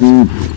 Mm-hmm.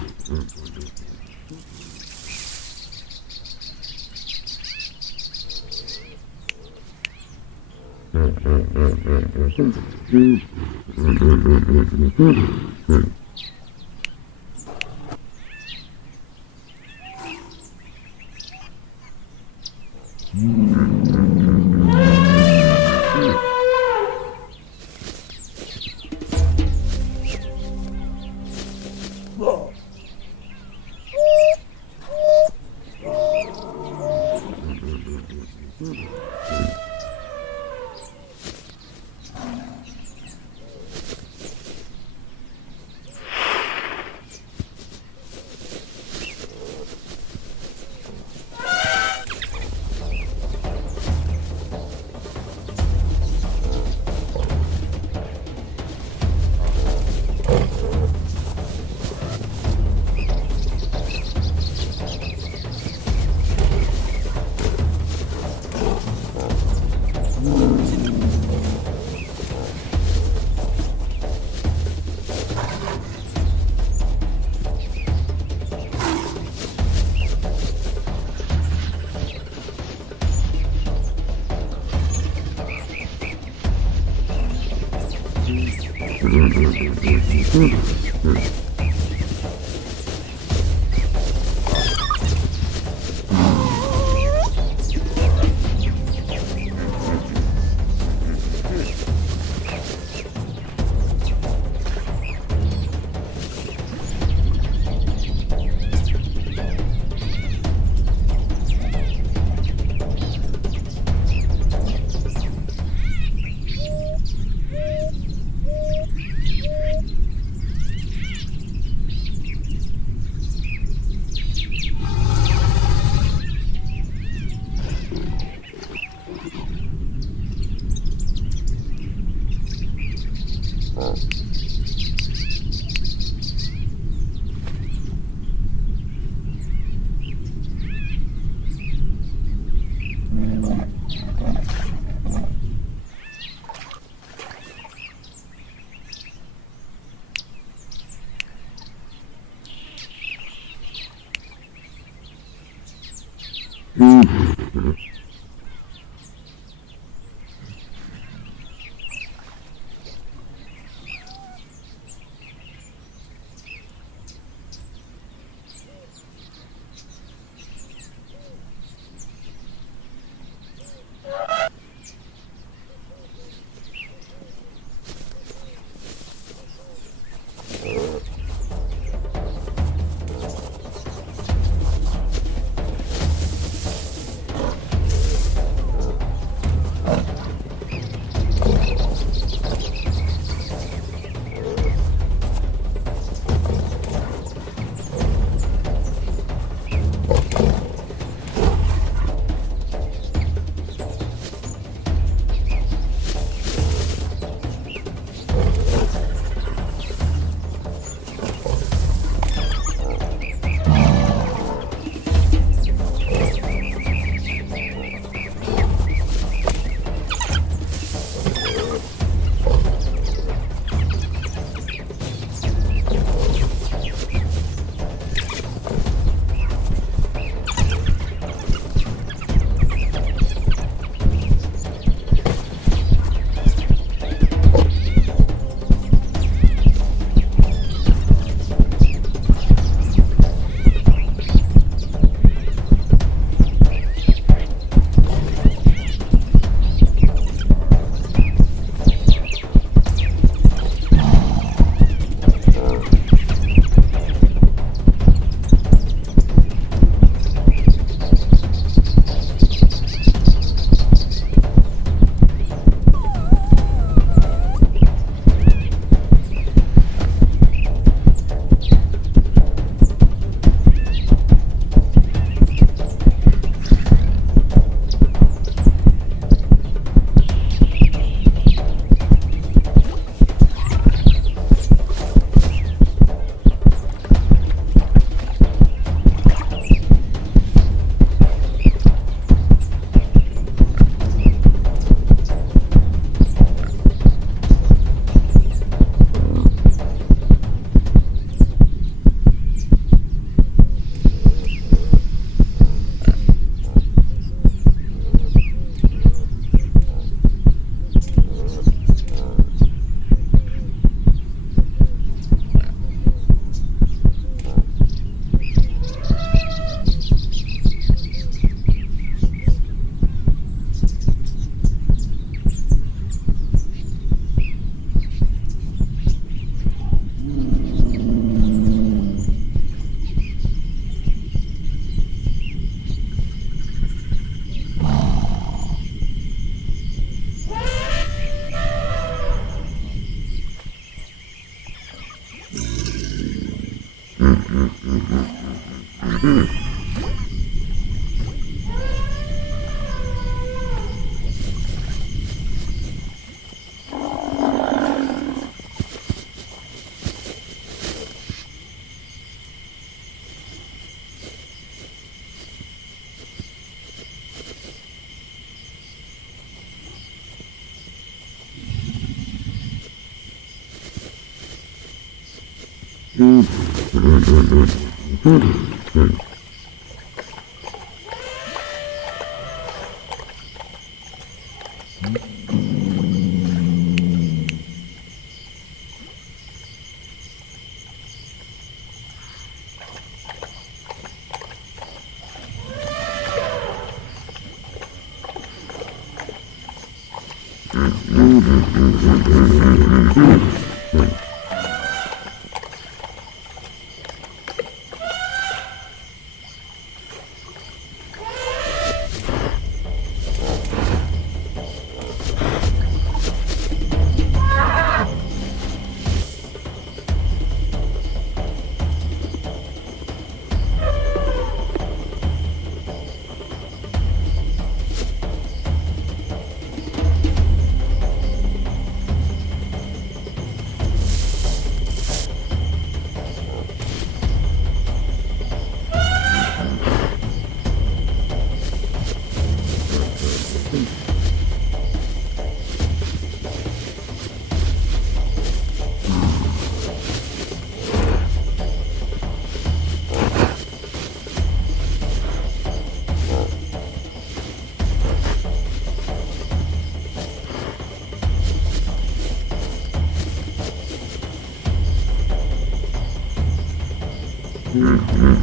Hmm. Mm-hmm. Mm-hmm. Mm-hmm. Mm-hmm.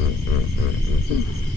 Mm-hmm.